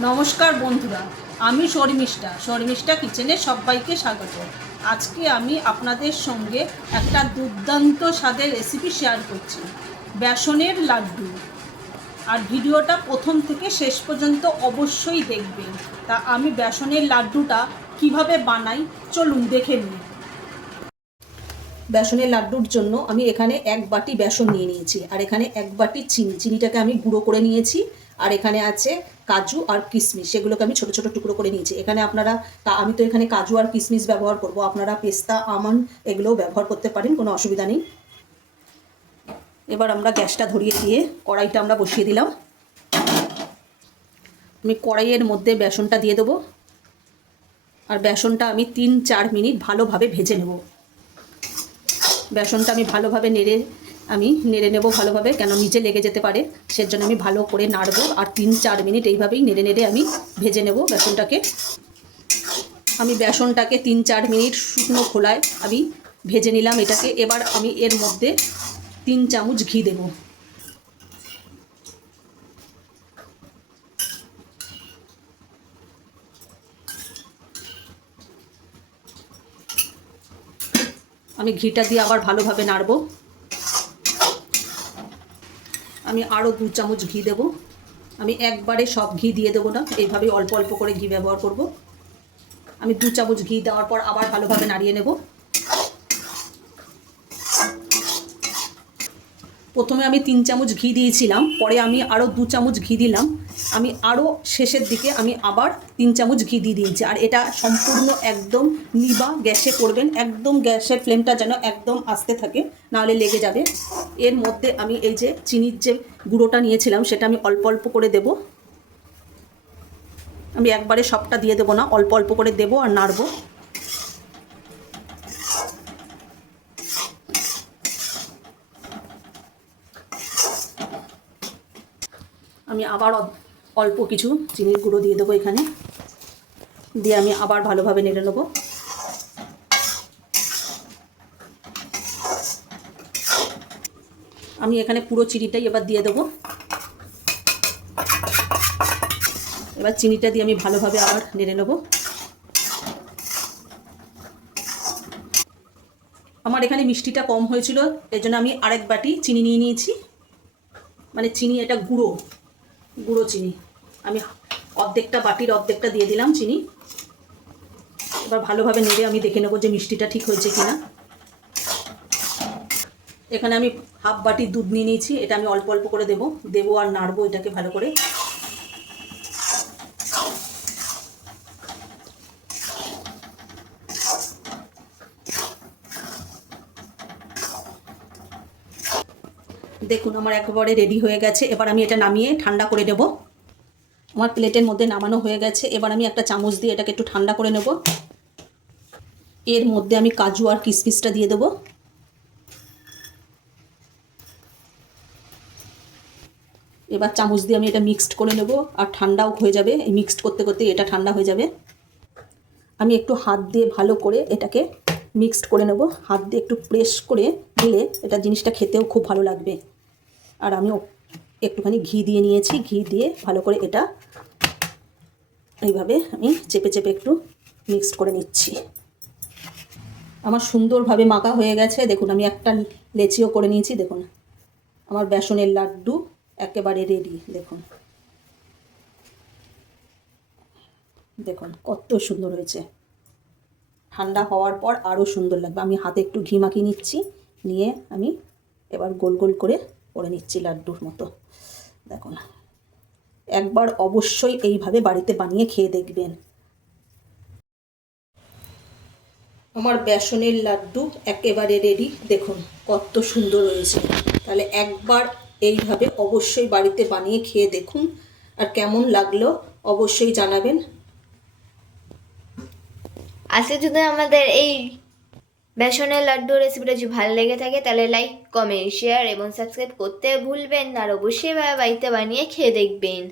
নমস্কার বন্ধুরা, আমি শর্মিষ্ঠা কিচেনে সবাইকে স্বাগত। আজকে আমি আপনাদের সঙ্গে একটা দুর্দান্ত স্বাদের রেসিপি শেয়ার করছি, বেসনের লাড্ডু। আর ভিডিওটা প্রথম থেকে শেষ পর্যন্ত অবশ্যই দেখবেন। তা আমি বেসনের লাড্ডুটা কিভাবে বানাই চলুন দেখে নিই। বেসনের লাড্ডুর জন্য আমি এখানে 1 বাটি বেসন নিয়ে নিয়েছি, আর এখানে 1 বাটি চিনিটাকে আমি গুঁড়ো করে নিয়েছি। আর এখানে আছে কাজু আর কিশমিশ, সেগুলোকে আমি ছোট ছোট টুকরো করে নিয়েছি। এখানে আপনারা আমি তো এখানে কাজু আর কিশমিশ ব্যবহার করব, আপনারা পেস্তা আমন্ড এগুলোও ব্যবহার করতে পারেন, কোনো অসুবিধা নেই। এবার আমরা গ্যাসটা ধরিয়ে দিয়ে কড়াইটা আমরা বসিয়ে দিলাম। আমি কড়াইয়ের মধ্যে বেসনটা দিয়ে দেবো, আর বেসনটা আমি 3-4 মিনিট ভালোভাবে ভেজে নেব। বেসনটা আমি ভালোভাবে নেড়ে নেব ভালোভাবে, কেন নিচে লেগে যেতে পারে, সেজন্য আমি ভালো করে নাড়বো। আর 3-4 মিনিট এইভাবেই নেড়ে আমি ভেজে নেব বেসনটাকে। আমি বেসনটাকে 3-4 মিনিট শুকনো খোলায় আমি ভেজে নিলাম এটাকে। এবার আমি এর মধ্যে 3 চামচ ঘি দেব। আমি ঘিটা দিয়ে আবার ভালোভাবে নাড়বো। আমি আরও 2 চামচ ঘি দেব। আমি একবারে সব ঘি দিয়ে দেবো না, এইভাবে অল্প অল্প করে ঘি ব্যবহার করব। আমি 2 চামচ ঘি দেওয়ার পর আবার ভালোভাবে নাড়িয়ে নেব। প্রথমে আমি 3 চামচ ঘি দিয়েছিলাম, পরে আমি আরও 2 চামচ ঘি দিলাম। আমি আরও শেষের দিকে আমি আবার 3 চামচ ঘি দিয়ে দিয়েছি। আর এটা সম্পূর্ণ একদম নিভা গ্যাসে করবেন, একদম গ্যাসের ফ্লেমটা যেন একদম আস্তে থাকে, নাহলে লেগে যাবে। এর মধ্যে আমি এই যে চিনির যে গুঁড়োটা নিয়েছিলাম সেটা আমি অল্প অল্প করে দেব। আমি একবারে সবটা দিয়ে দেবো না, অল্প অল্প করে দেবো আর নাড়বো। আমি আবার অল্প কিছু চিনির গুঁড়ো দিয়ে দেবো এখানে, দিয়ে আমি আবার ভালোভাবে নেড়ে নেব। আমি এখানে পুরো চিনিটাই এবার দিয়ে দেবো। এবার চিনিটা দিয়ে আমি ভালোভাবে আবার নেড়ে নেব। আমার এখানে মিষ্টিটা কম হয়েছিল, এর জন্য আমি আরেক বাটি চিনি নিয়ে নিয়েছি। মানে চিনি এটা গুঁড়ো চিনি, আমি অর্ধেকটা বাটির অর্ধেকটা দিয়ে দিলাম চিনি। এবার ভালোভাবে নেড়ে আমি দেখে নেব যে মিষ্টিটা ঠিক হয়েছে কিনা। এখানে আমি হাফ বাটি দুধ নিয়ে নিয়েছি, এটা আমি অল্প অল্প করে দেবো আর নাড়বো এটাকে ভালো করে। দেখুন আমার একেবারে রেডি হয়ে গেছে। এবার আমি এটা নামিয়ে ঠান্ডা করে নেব। আমার প্লেটের মধ্যে নামানো হয়ে গেছে। এবার আমি একটা চামচ দিয়ে এটাকে একটু ঠান্ডা করে নেব। এর মধ্যে আমি কাজু আর কিশমিশটা দিয়ে দেবো। এবার চামচ দিয়ে আমি এটা মিক্সড করে নেব, আর ঠান্ডাও হয়ে যাবে। এই মিক্সড করতে করতে এটা ঠান্ডা হয়ে যাবে। আমি একটু হাত দিয়ে ভালো করে এটাকে মিক্সড করে নেব। হাত দিয়ে একটু প্রেস করে দিলে এটা জিনিসটা খেতেও খুব ভালো লাগবে। আর আমি একটুখানি ঘি দিয়ে নিয়েছি, ঘি দিয়ে ভালো করে এটা এইভাবে আমি চেপে চেপে একটু মিক্সড করে নিচ্ছি। আমার সুন্দরভাবে মাখা হয়ে গেছে। দেখুন আমি একটা লেচিও করে নিয়েছি। দেখুন আমার বেসনের লাড্ডু একেবারে রেডি। দেখুন দেখুন কত সুন্দর হয়েছে। ঠান্ডা হওয়ার পর আরও সুন্দর লাগবে। আমি হাতে একটু ঘি মাখিয়ে নিচ্ছি, নিয়ে আমি এবার গোল গোল করে নিচ্ছি লাড্ডুর মতো। দেখুন একবার অবশ্যই এইভাবে বাড়িতে বানিয়ে খেয়ে দেখবেন। আমার বেসনের লাড্ডু একেবারে রেডি। দেখুন কত সুন্দর হয়েছে। তাহলে একবার এইভাবে অবশ্যই বাড়িতে বানিয়ে খেয়ে দেখুন, আর কেমন লাগলো অবশ্যই জানাবেন। আজকে যদি আমাদের এই বেসনের লাড্ডু রেসিপিটা যদি ভালো লেগে থাকে তাহলে লাইক, কমেন্ট, শেয়ার এবং সাবস্ক্রাইব করতে ভুলবেন না। আর অবশ্যই বাড়িতে বানিয়ে খেয়ে দেখবেন।